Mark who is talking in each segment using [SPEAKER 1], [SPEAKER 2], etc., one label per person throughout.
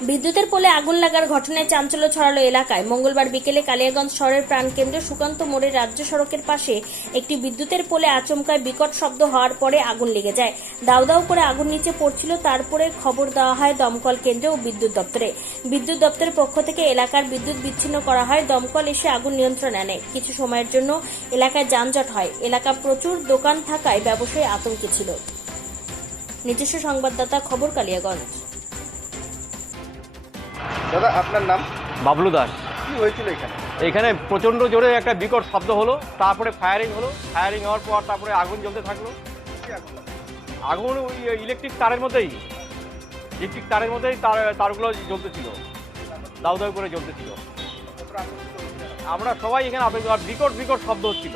[SPEAKER 1] বিদ্যুতের পোলে আগুন লাগার ঘটনায় চাঞ্চল্য ছড়ালো এলাকায়। মঙ্গলবার বিকেলে কালিয়াগঞ্জ শহরের প্রাণকেন্দ্র সুকান্ত মোড়ের রাজ্য সড়কের পাশে একটি বিদ্যুতের পোলে আচমকায় বিকট শব্দ হওয়ার পরে আগুন লেগে যায়। দাউ দাউ করে আগুন নিচে পড়ছিল, তারপরে খবর দেওয়া হয় দমকল কেন্দ্রে ও বিদ্যুৎ দপ্তরে। বিদ্যুৎ দপ্তরের পক্ষ থেকে এলাকার বিদ্যুৎ বিচ্ছিন্ন করা হয়, দমকল এসে আগুন নিয়ন্ত্রণে আনে। কিছু সময়ের জন্য এলাকায় যানজট হয়। এলাকা প্রচুর দোকান থাকায় ব্যবসায়ী আতঙ্কে ছিল। নিজস্ব সংবাদদাতা খবর কালিয়াগঞ্জ।
[SPEAKER 2] দাদা আপনার নাম?
[SPEAKER 3] বাবলু দাস।
[SPEAKER 2] কি হয়েছিল এখানে?
[SPEAKER 3] এখানে প্রচণ্ড জোরে একটা বিকট শব্দ হলো তারপরে ফায়ারিং হলো। ফায়ারিং হওয়ার পর তারপরে আগুন জ্বলতে থাকল।
[SPEAKER 2] আগুন?
[SPEAKER 3] ওই ইলেকট্রিক তারের মধ্যেই। ইলেকট্রিক তারের মধ্যেই তার তারগুলো জ্বলতেছিল। দাউ দাউ করে জ্বলতেছিল? আমরা সবাই এখানে আতঙ্ক আর বিকট বিকট শব্দ হচ্ছিল।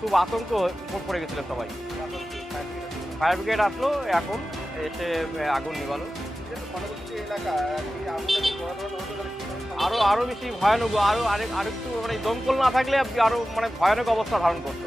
[SPEAKER 3] খুব আতঙ্ক পড়ে গেছিল সবাই? ফায়ার ব্রিগেড আসলো এখন এসে আগুন নিবালো
[SPEAKER 2] এলাকা
[SPEAKER 3] আরও বেশি ভয়ানক, আরও আরেক, আরেকটু মানে দমকল না থাকলে আরও মানে ভয়ানক অবস্থা ধারণ করতো।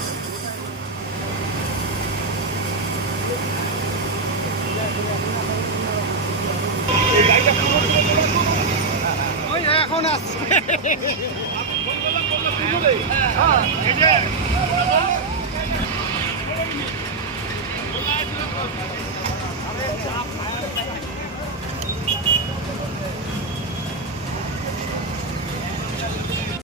[SPEAKER 2] মনে আসছে